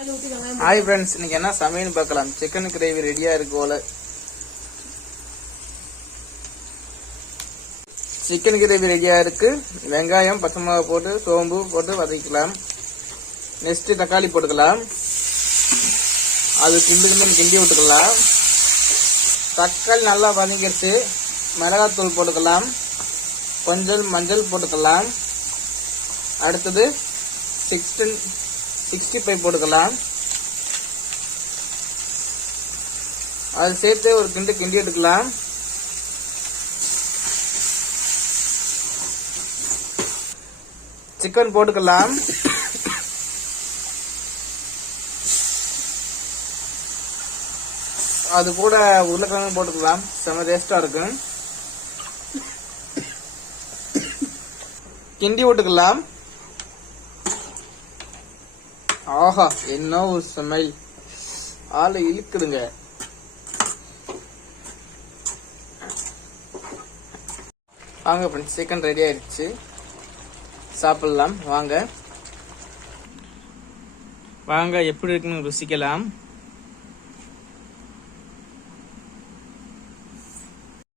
Hi friends, இன்னைக்கு என்ன சமையல் பார்க்கலாம். சிக்கன் கிரேவி ரெடியா இருக்கு போல. சிக்கன் கிரேவி ரெடியா இருக்கு. வெங்காயம், பச்சை மிளகாய் போட்டு சோம்பு போட்டு வதக்கலாம். நெக்ஸ்ட் தக்காளி போட்டுக்கலாம். அது கிண்டி விட்டுக்கலாம். தக்காளி நல்லா வதங்கிடுச்சு. மிளகாத்தூள் போட்டுக்கலாம். கொஞ்சம் மஞ்சள் போட்டுக்கலாம். அடுத்தது 65 போட்டுக்கலாம். அது சேர்த்து ஒரு கிண்டி எடுக்கலாம். சிக்கன் போட்டுக்கலாம். அது கூட உருளைக்கிழங்கு போட்டுக்கலாம். செம டேஸ்டா இருக்கும். கிண்டி விட்டுக்கலாம். ஆஹா, என்ன ஒரு சமையல்! ஆளை இழுக்குதுங்க. வாங்க ஃப்ரெண்ட்ஸ், சிக்கன் ரெடி ஆயிடுச்சு. சாப்பிடலாம் வாங்க. வாங்க எப்படி இருக்குன்னு ருசிக்கலாம்.